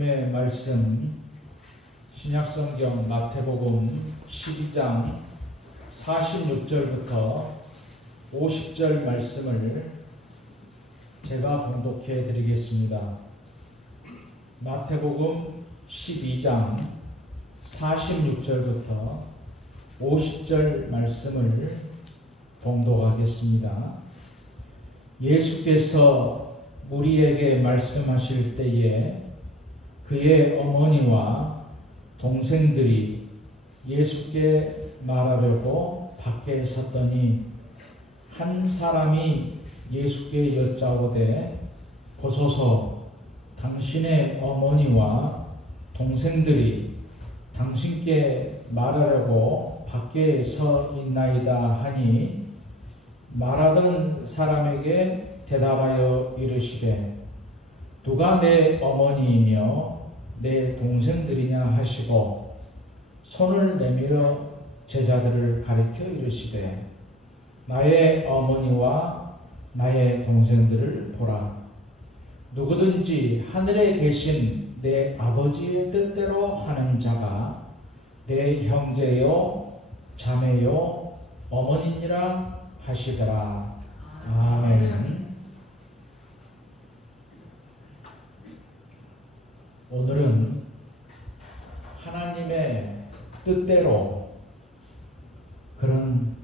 하나님의 말씀 신약성경 마태복음 12장 46절부터 50절 말씀을 제가 봉독해 드리겠습니다. 마태복음 12장 46절부터 50절 말씀을 봉독하겠습니다. 예수께서 무리에게 말씀하실 때에 그의 어머니와 동생들이 예수께 말하려고 밖에 섰더니 한 사람이 예수께 여짜오되 보소서 당신의 어머니와 동생들이 당신께 말하려고 밖에 서 있나이다 하니 말하던 사람에게 대답하여 이르시되 누가 내 어머니이며 내 동생들이냐 하시고 손을 내밀어 제자들을 가리켜 이르시되 나의 어머니와 나의 동생들을 보라. 누구든지 하늘에 계신 내 아버지의 뜻대로 하는 자가 내 형제요 자매요 어머니니라 하시더라. 아멘. 오늘은 하나님의 뜻대로 그런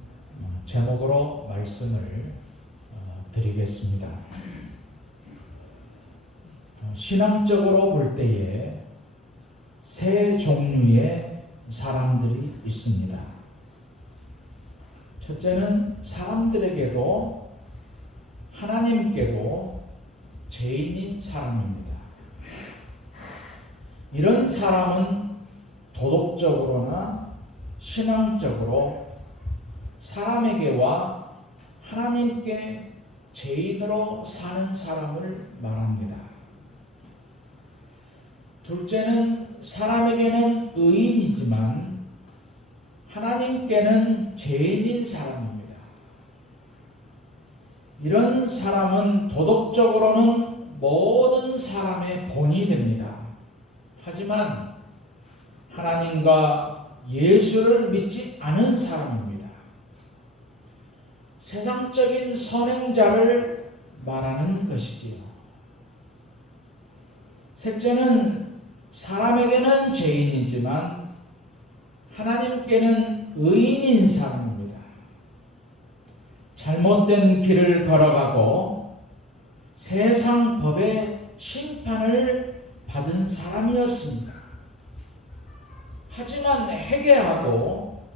제목으로 말씀을 드리겠습니다. 신앙적으로 볼 때에 세 종류의 사람들이 있습니다. 첫째는 사람들에게도 하나님께도 죄인인 사람입니다. 이런 사람은 도덕적으로나 신앙적으로 사람에게와 하나님께 죄인으로 사는 사람을 말합니다. 둘째는 사람에게는 의인이지만 하나님께는 죄인인 사람입니다. 이런 사람은 도덕적으로는 모든 사람의 본이 됩니다. 하지만 하나님과 예수를 믿지 않은 사람입니다. 세상적인 선행자를 말하는 것이지요. 셋째는 사람에게는 죄인이지만 하나님께는 의인인 사람입니다. 잘못된 길을 걸어가고 세상 법의 심판을 받은 사람이었습니다. 하지만 회개하고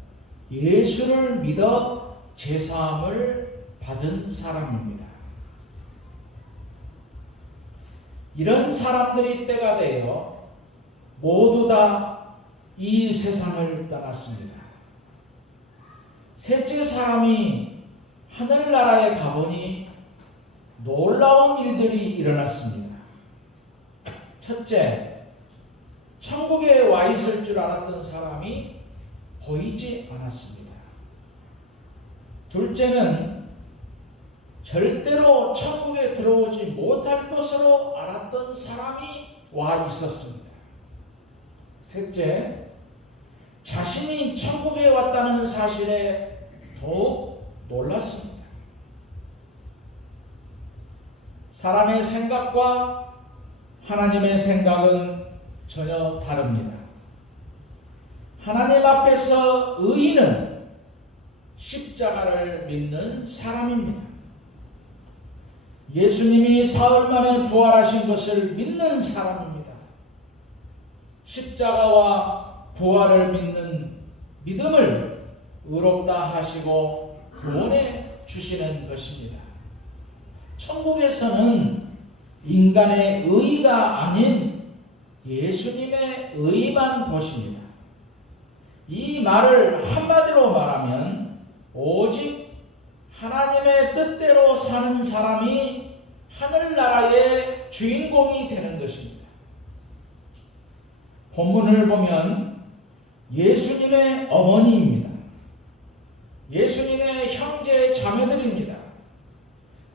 예수를 믿어 제사함을 받은 사람입니다. 이런 사람들이 때가 되어 모두 다 이 세상을 떠났습니다. 셋째 사람이 하늘나라에 가보니 놀라운 일들이 일어났습니다. 첫째, 천국에 와 있을 줄 알았던 사람이 보이지 않았습니다. 둘째는 절대로 천국에 들어오지 못할 것으로 알았던 사람이 와 있었습니다. 셋째, 자신이 천국에 왔다는 사실에 더욱 놀랐습니다. 사람의 생각과 하나님의 생각은 전혀 다릅니다. 하나님 앞에서 의인은 십자가를 믿는 사람입니다. 예수님이 사흘 만에 부활하신 것을 믿는 사람입니다. 십자가와 부활을 믿는 믿음을 의롭다 하시고 구원해 주시는 것입니다. 천국에서는 인간의 의가 아닌 예수님의 의만 보십니다. 이 말을 한마디로 말하면 오직 하나님의 뜻대로 사는 사람이 하늘나라의 주인공이 되는 것입니다. 본문을 보면 예수님의 어머니입니다. 예수님의 형제 자매들입니다.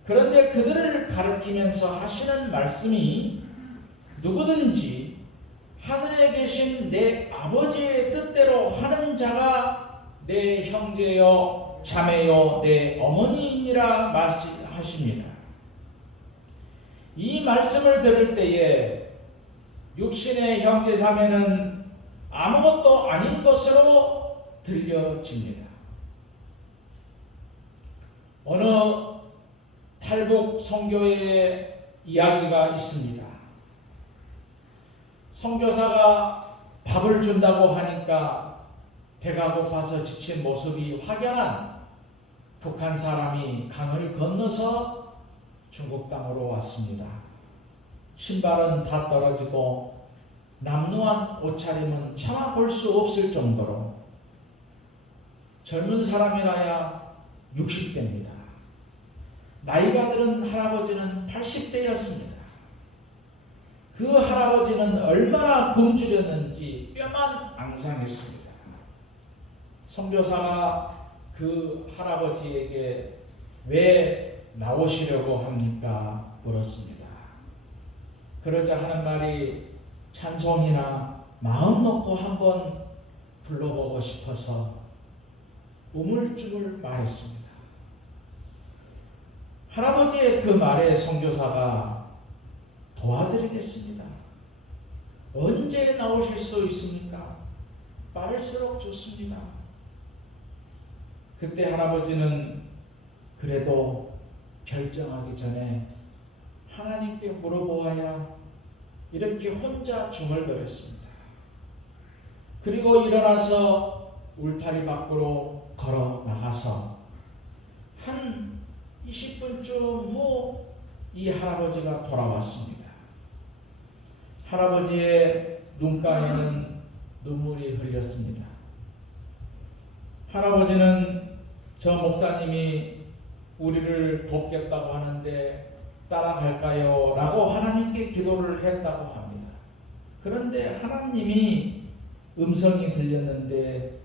그런데 그들을 가리키면서 하시는 말씀이 누구든지 하늘에 계신 내 아버지의 뜻대로 하는 자가 내 형제요 자매요 내 어머니이니라 말씀하십니다. 이 말씀을 들을 때에 육신의 형제 자매는 아무것도 아닌 것으로 들려집니다. 어느 탈북 선교의 이야기가 있습니다. 선교사가 밥을 준다고 하니까 배가 고파서 지친 모습이 확연한 북한 사람이 강을 건너서 중국 땅으로 왔습니다. 신발은 다 떨어지고 남루한 옷차림은 차마 볼 수 없을 정도로 젊은 사람이라야 60대입니다. 나이가 들은 할아버지는 80대였습니다. 그 할아버지는 얼마나 굶주렸는지 뼈만 앙상했습니다. 선교사가 그 할아버지에게 왜 나오시려고 합니까? 물었습니다. 그러자 하는 말이 찬송이나 마음 놓고 한번 불러보고 싶어서 우물쭈물 말했습니다. 할아버지의 그 말에 선교사가 도와드리겠습니다. 언제 나오실 수 있습니까? 빠를수록 좋습니다. 그때 할아버지는 그래도 결정하기 전에 하나님께 물어보아야 이렇게 혼자 중얼거렸습니다. 그리고 일어나서 울타리 밖으로 걸어 나가서 한 20분쯤 후 이 할아버지가 돌아왔습니다. 할아버지의 눈가에는 눈물이 흘렸습니다. 할아버지는 저 목사님이 우리를 돕겠다고 하는데 따라갈까요? 라고 하나님께 기도를 했다고 합니다. 그런데 하나님이 음성이 들렸는데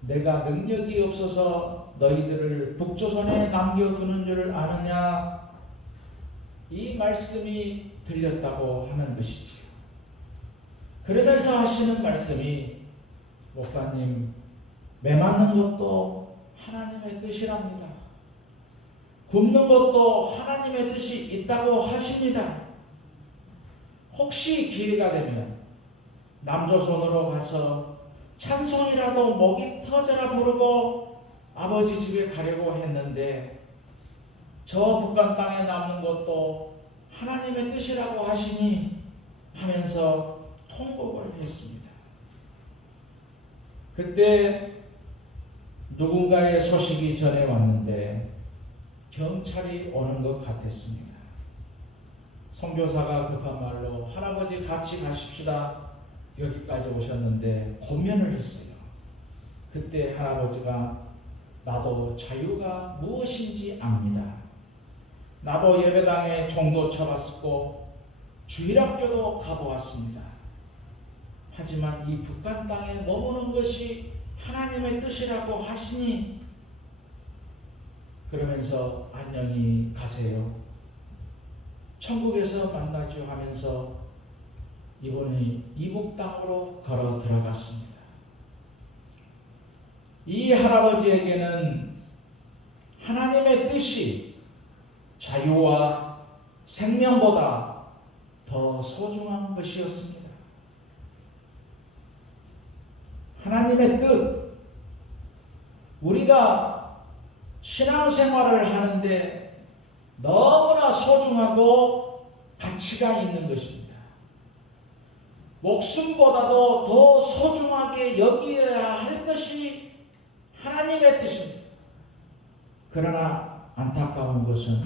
내가 능력이 없어서 너희들을 북조선에 남겨두는 줄 아느냐? 이 말씀이 들렸다고 하는 것이지요. 그러면서 하시는 말씀이 목사님 매맞는 것도 하나님의 뜻이랍니다. 굶는 것도 하나님의 뜻이 있다고 하십니다. 혹시 기회가 되면 남조선으로 가서 찬송이라도 목이 터져라 부르고 아버지 집에 가려고 했는데 저 북한 땅에 남는 것도 하나님의 뜻이라고 하시니 하면서 통곡을 했습니다. 그때 누군가의 소식이 전해 왔는데 경찰이 오는 것 같았습니다. 선교사가 급한 말로 할아버지 같이 가십시다. 여기까지 오셨는데 고면을 했어요. 그때 할아버지가 나도 자유가 무엇인지 압니다. 나도 예배당에 종도 쳐봤고 주일학교도 가보았습니다. 하지만 이 북한 땅에 머무는 것이 하나님의 뜻이라고 하시니 그러면서 안녕히 가세요. 천국에서 만나죠 하면서 이분이 이북 땅으로 걸어 들어갔습니다. 이 할아버지에게는 하나님의 뜻이 자유와 생명보다 더 소중한 것이었습니다. 하나님의 뜻, 우리가 신앙생활을 하는데 너무나 소중하고 가치가 있는 것입니다. 목숨보다도 더 소중하게 여겨야 할 것이 하나님의 뜻입니다. 그러나 안타까운 것은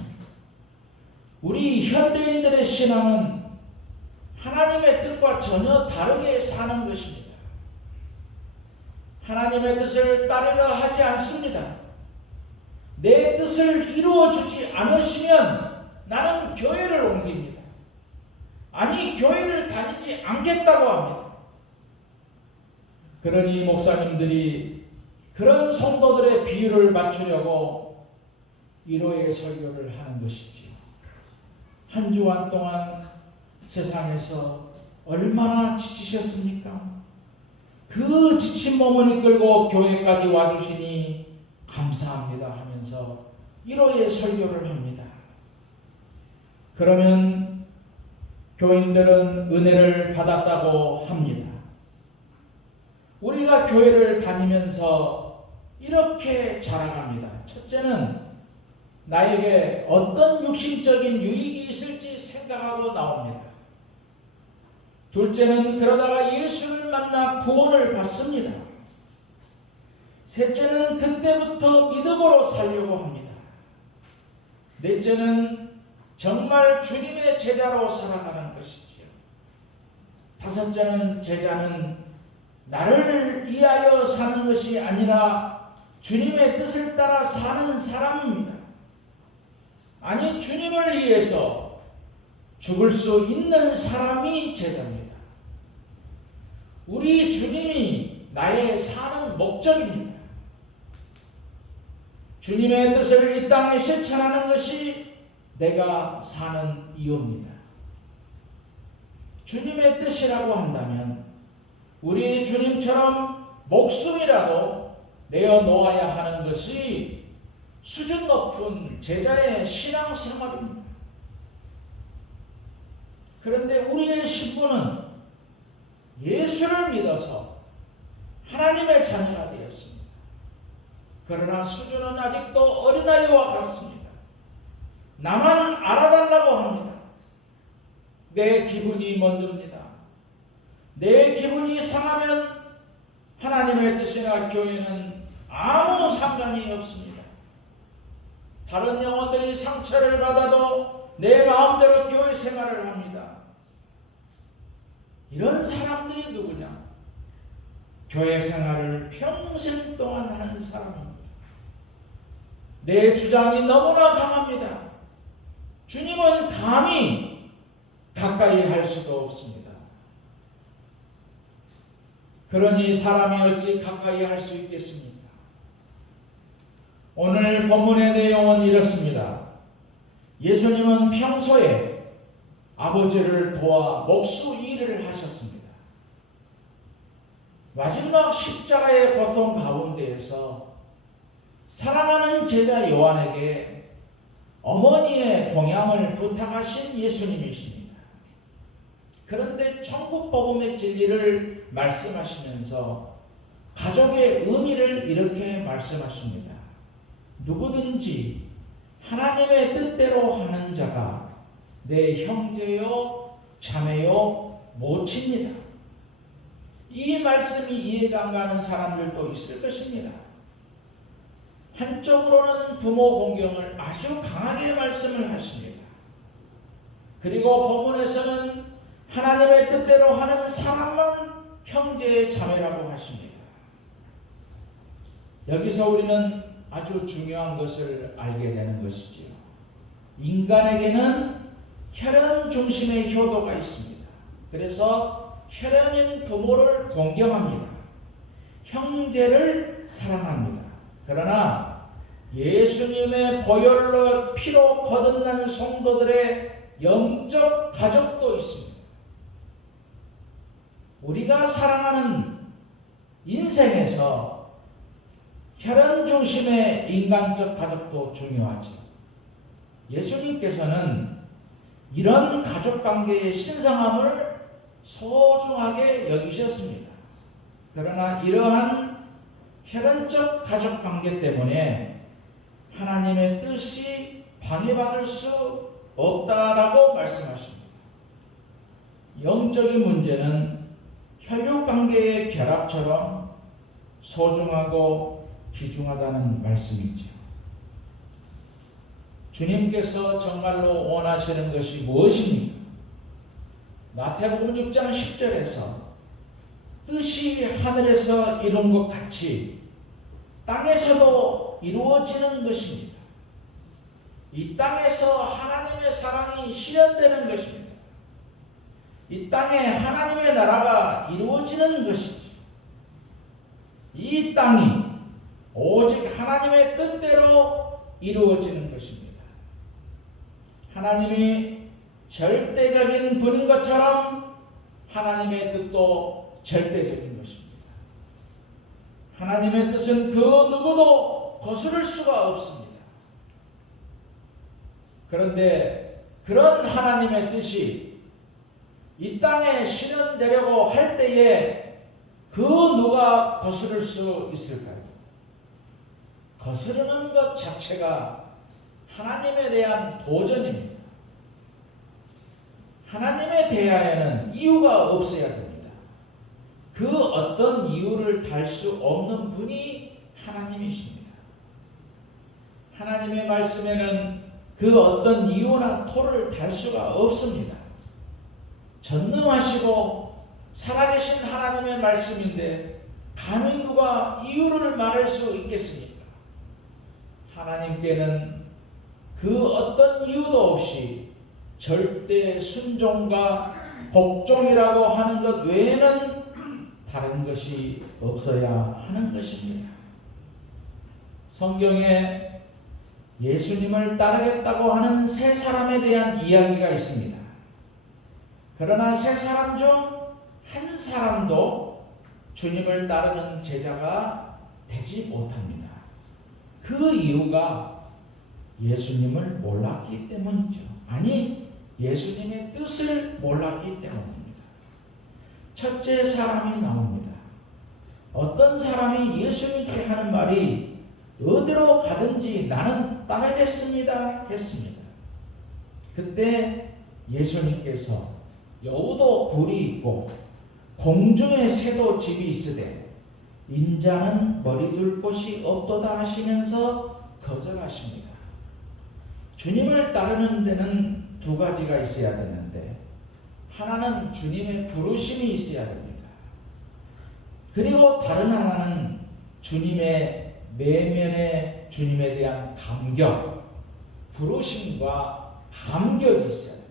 우리 현대인들의 신앙은 하나님의 뜻과 전혀 다르게 사는 것입니다. 하나님의 뜻을 따르려 하지 않습니다. 내 뜻을 이루어주지 않으시면 나는 교회를 옮깁니다. 아니, 교회를 다니지 않겠다고 합니다. 그러니 목사님들이 그런 성도들의 비유를 맞추려고 위로의 설교를 하는 것이지요. 한 주간 동안 세상에서 얼마나 지치셨습니까? 그 지친 몸을 이끌고 교회까지 와주시니 감사합니다 하면서 1호의 설교를 합니다. 그러면 교인들은 은혜를 받았다고 합니다. 우리가 교회를 다니면서 이렇게 자라갑니다. 첫째는 나에게 어떤 육신적인 유익이 있을지 생각하고 나옵니다. 둘째는 그러다가 예수를 만나 구원을 받습니다. 셋째는 그때부터 믿음으로 살려고 합니다. 넷째는 정말 주님의 제자로 살아가는 것이지요. 다섯째는 제자는 나를 위하여 사는 것이 아니라 주님의 뜻을 따라 사는 사람입니다. 아니, 주님을 위해서 죽을 수 있는 사람이 제자입니다. 우리 주님이 나의 사는 목적입니다. 주님의 뜻을 이 땅에 실천하는 것이 내가 사는 이유입니다. 주님의 뜻이라고 한다면 우리 주님처럼 목숨이라도 내어놓아야 하는 것이 수준 높은 제자의 신앙생활입니다. 그런데 우리의 신분은 예수를 믿어서 하나님의 자녀가 되었습니다. 그러나 수준은 아직도 어린아이와 같습니다. 나만 알아달라고 합니다. 내 기분이 먼저입니다. 내 기분이 상하면 하나님의 뜻이나 교회는 아무 상관이 없습니다. 다른 영혼들이 상처를 받아도 내 마음대로 교회 생활을 합니다. 이런 사람들이 누구냐? 교회 생활을 평생 동안 하는 사람입니다. 내 주장이 너무나 강합니다. 주님은 감히 가까이 할 수도 없습니다. 그러니 사람이 어찌 가까이 할 수 있겠습니까? 오늘 본문의 내용은 이렇습니다. 예수님은 평소에 아버지를 도와 목수 일을 하셨습니다. 마지막 십자가의 고통 가운데에서 사랑하는 제자 요한에게 어머니의 봉양을 부탁하신 예수님이십니다. 그런데 천국 복음의 진리를 말씀하시면서 가족의 의미를 이렇게 말씀하십니다. 누구든지 하나님의 뜻대로 하는 자가 내 형제요 자매요 모친이다. 이 말씀이 이해가 안 가는 사람들도 있을 것입니다. 한쪽으로는 부모 공경을 아주 강하게 말씀을 하십니다. 그리고 본문에서는 하나님의 뜻대로 하는 사람만 형제의 자매라고 하십니다. 여기서 우리는 아주 중요한 것을 알게 되는 것이지요. 인간에게는 혈연 중심의 효도가 있습니다. 그래서 혈연인 부모를 공경합니다. 형제를 사랑합니다. 그러나 예수님의 보혈로 피로 거듭난 성도들의 영적 가족도 있습니다. 우리가 사랑하는 인생에서 혈연 중심의 인간적 가족도 중요하죠. 예수님께서는 이런 가족관계의 신성함을 소중하게 여기셨습니다. 그러나 이러한 혈연적 가족관계 때문에 하나님의 뜻이 방해받을 수 없다라고 말씀하십니다. 영적인 문제는 혈육관계의 결합처럼 소중하고 귀중하다는 말씀이지요. 주님께서 정말로 원하시는 것이 무엇입니까? 마태복음 6장 10절에서 뜻이 하늘에서 이룬 것 같이 땅에서도 이루어지는 것입니다. 이 땅에서 하나님의 사랑이 실현되는 것입니다. 이 땅에 하나님의 나라가 이루어지는 것이죠. 이 땅이 오직 하나님의 뜻대로 이루어지는 것입니다. 하나님이 절대적인 분인 것처럼 하나님의 뜻도 절대적인 것입니다. 하나님의 뜻은 그 누구도 거스를 수가 없습니다. 그런데 그런 하나님의 뜻이 이 땅에 실현되려고 할 때에 그 누가 거스를 수 있을까요? 거스르는 것 자체가 하나님에 대한 도전입니다. 하나님에 대하여는 이유가 없어야 됩니다. 그 어떤 이유를 달 수 없는 분이 하나님이십니다. 하나님의 말씀에는 그 어떤 이유나 토를 달 수가 없습니다. 전능하시고 살아계신 하나님의 말씀인데 감히 누가 이유를 말할 수 있겠습니까? 하나님께는 그 어떤 이유도 없이 절대 순종과 복종이라고 하는 것 외에는 다른 것이 없어야 하는 것입니다. 성경에 예수님을 따르겠다고 하는 세 사람에 대한 이야기가 있습니다. 그러나 세 사람 중 한 사람도 주님을 따르는 제자가 되지 못합니다. 그 이유가 예수님을 몰랐기 때문이죠. 아니, 예수님의 뜻을 몰랐기 때문입니다. 첫째 사람이 나옵니다. 어떤 사람이 예수님께 하는 말이 어디로 가든지 나는 따르겠습니다 했습니다. 그때 예수님께서 여우도 굴이 있고 공중에 새도 집이 있으되 인자는 머리 둘 곳이 없도다 하시면서 거절하십니다. 주님을 따르는 데는 두 가지가 있어야 되는데 하나는 주님의 부르심이 있어야 됩니다. 그리고 다른 하나는 주님의 내면의 주님에 대한 감격, 부르심과 감격이 있어야 됩니다.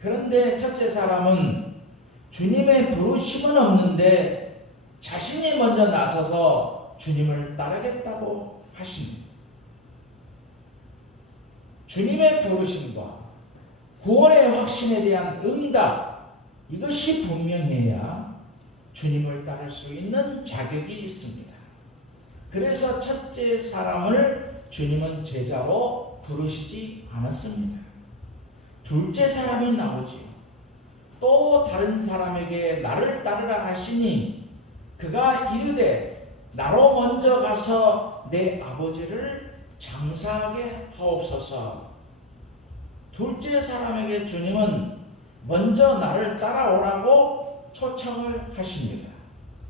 그런데 첫째 사람은 주님의 부르심은 없는데 자신이 먼저 나서서 주님을 따르겠다고 하십니다. 주님의 부르심과 구원의 확신에 대한 응답, 이것이 분명해야 주님을 따를 수 있는 자격이 있습니다. 그래서 첫째 사람을 주님은 제자로 부르시지 않았습니다. 둘째 사람이 나오지요. 또 다른 사람에게 나를 따르라 하시니 그가 이르되 나로 먼저 가서 내 아버지를 장사하게 하옵소서. 둘째 사람에게 주님은 먼저 나를 따라오라고 초청을 하십니다.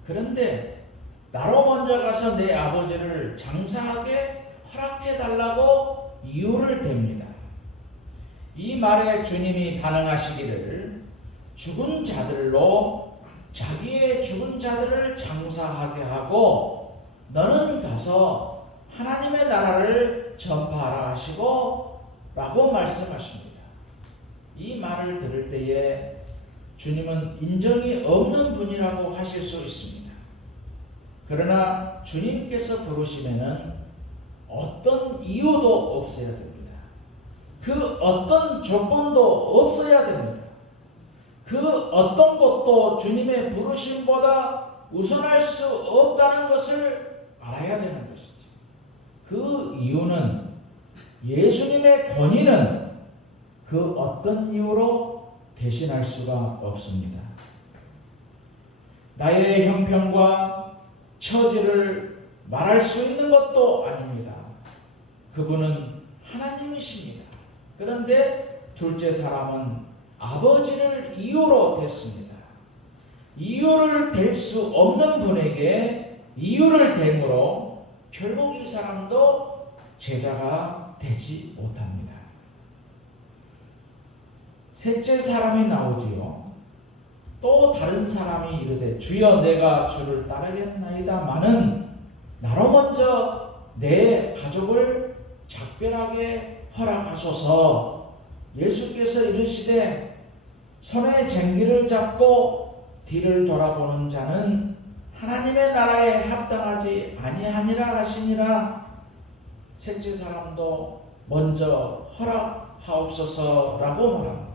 그런데 나로 먼저 가서 내 아버지를 장사하게 허락해달라고 이유를 댑니다. 이 말에 주님이 반응하시기를 죽은 자들로 자기의 죽은 자들을 장사하게 하고 너는 가서 하나님의 나라를 전파하라 하시고 라고 말씀하십니다. 이 말을 들을 때에 주님은 인정이 없는 분이라고 하실 수 있습니다. 그러나 주님께서 부르시면은 어떤 이유도 없어야 됩니다. 그 어떤 조건도 없어야 됩니다. 그 어떤 것도 주님의 부르심보다 우선할 수 없다는 것을 알아야 되는 것이죠. 그 이유는 예수님의 권위는 그 어떤 이유로 대신할 수가 없습니다. 나의 형편과 처지를 말할 수 있는 것도 아닙니다. 그분은 하나님이십니다. 그런데 둘째 사람은 아버지를 이유로 댔습니다. 이유를 댈 수 없는 분에게 이유를 댐으로 결국 이 사람도 제자가 되지 못합니다. 셋째 사람이 나오지요. 또 다른 사람이 이르되 주여 내가 주를 따르겠나이다마는 나로 먼저 내 가족을 작별하게 허락하소서. 예수께서 이르시되 손에 쟁기를 잡고 뒤를 돌아보는 자는 하나님의 나라에 합당하지 아니하니라 하시니라. 셋째 사람도 먼저 허락하옵소서라고 말합니다.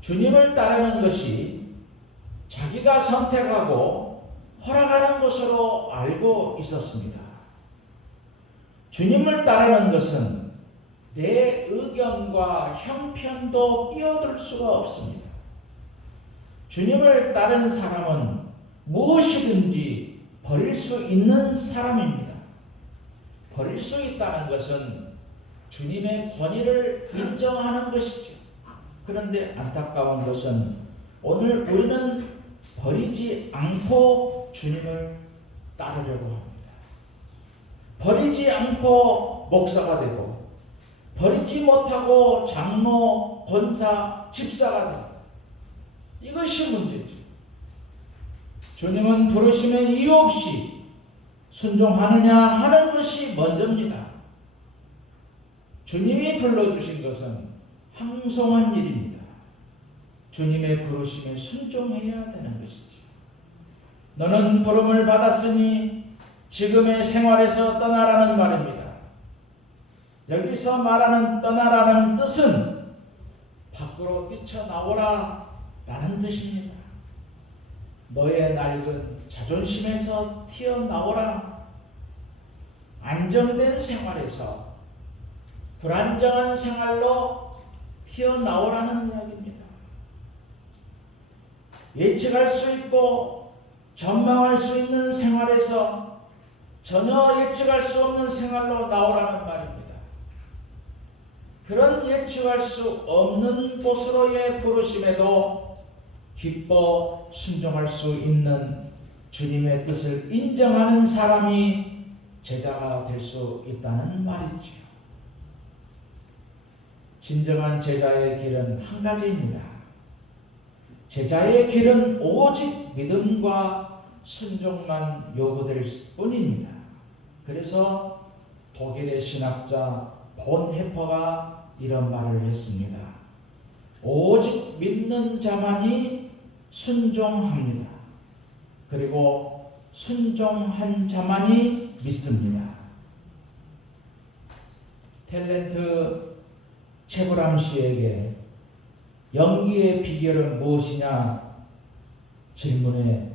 주님을 따르는 것이 자기가 선택하고 허락하는 것으로 알고 있었습니다. 주님을 따르는 것은 내 의견과 형편도 끼어들 수가 없습니다. 주님을 따른 사람은 무엇이든지 버릴 수 있는 사람입니다. 버릴 수 있다는 것은 주님의 권위를 인정하는 것이죠. 그런데 안타까운 것은 오늘 우리는 버리지 않고 주님을 따르려고 합니다. 버리지 않고 목사가 되고 버리지 못하고 장로, 권사, 집사가 되고 이것이 문제죠. 주님은 부르시면 이유 없이 순종하느냐 하는 것이 먼저입니다. 주님이 불러주신 것은 황송한 일입니다. 주님의 부르심에 순종해야 되는 것이죠. 너는 부름을 받았으니 지금의 생활에서 떠나라는 말입니다. 여기서 말하는 떠나라는 뜻은 밖으로 뛰쳐나오라 라는 뜻입니다. 너의 낡은 자존심에서 튀어나오라. 안정된 생활에서 불안정한 생활로 튀어나오라는 이야기입니다. 예측할 수 있고 전망할 수 있는 생활에서 전혀 예측할 수 없는 생활로 나오라는 말입니다. 그런 예측할 수 없는 곳으로의 부르심에도 기뻐 순종할 수 있는 주님의 뜻을 인정하는 사람이 제자가 될 수 있다는 말이지요. 진정한 제자의 길은 한 가지입니다. 제자의 길은 오직 믿음과 순종만 요구될 뿐입니다. 그래서 독일의 신학자 본헤퍼가 이런 말을 했습니다. 오직 믿는 자만이 순종합니다. 그리고 순종한 자만이 믿습니다. 탤런트 체브람 씨에게 연기의 비결은 무엇이냐 질문에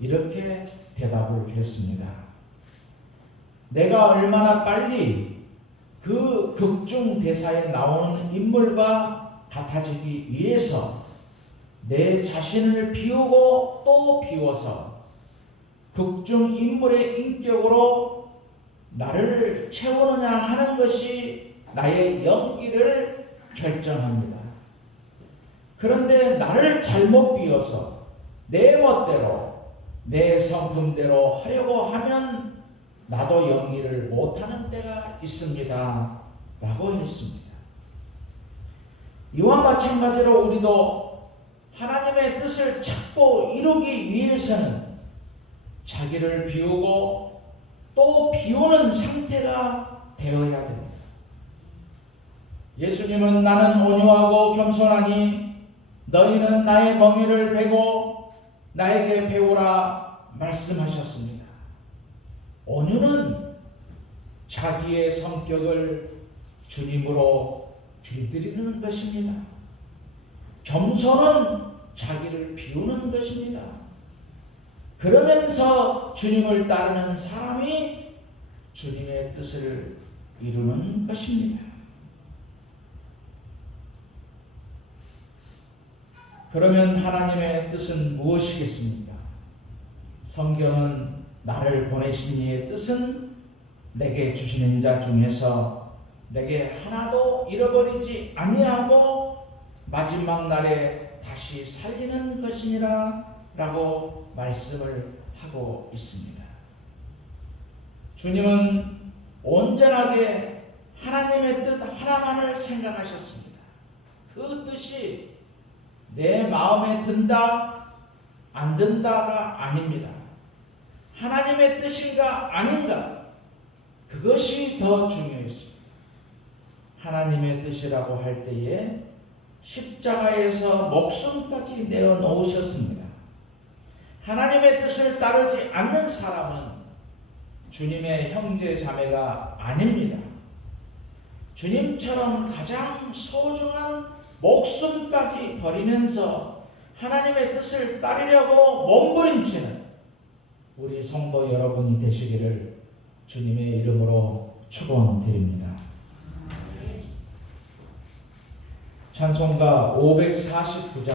이렇게 대답을 했습니다. 내가 얼마나 빨리 그 극중 대사에 나오는 인물과 같아지기 위해서 내 자신을 비우고 또 비워서 극중 인물의 인격으로 나를 채우느냐 하는 것이 나의 연기를 결정합니다. 그런데 나를 잘못 비워서 내 멋대로 내 성품대로 하려고 하면 나도 영리를 못하는 때가 있습니다. 라고 했습니다. 이와 마찬가지로 우리도 하나님의 뜻을 찾고 이루기 위해서는 자기를 비우고 또 비우는 상태가 되어야 됩니다. 예수님은 나는 온유하고 겸손하니 너희는 나의 멍에를 베고 나에게 배우라 말씀하셨습니다. 온유는 자기의 성격을 주님으로 길들이는 것입니다. 겸손은 자기를 비우는 것입니다. 그러면서 주님을 따르는 사람이 주님의 뜻을 이루는 것입니다. 그러면 하나님의 뜻은 무엇이겠습니까? 성경은 나를 보내신 이의 뜻은 내게 주시는 자 중에서 내게 하나도 잃어버리지 아니하고 마지막 날에 다시 살리는 것이니라 라고 말씀을 하고 있습니다. 주님은 온전하게 하나님의 뜻 하나만을 생각하셨습니다. 그 뜻이 내 마음에 든다 안 든다가 아닙니다. 하나님의 뜻인가 아닌가 그것이 더 중요했습니다. 하나님의 뜻이라고 할 때에 십자가에서 목숨까지 내어놓으셨습니다. 하나님의 뜻을 따르지 않는 사람은 주님의 형제 자매가 아닙니다. 주님처럼 가장 소중한 목숨까지 버리면서 하나님의 뜻을 따르려고 몸부림치는 우리 성도 여러분이 되시기를 주님의 이름으로 축원드립니다. 찬송가 549장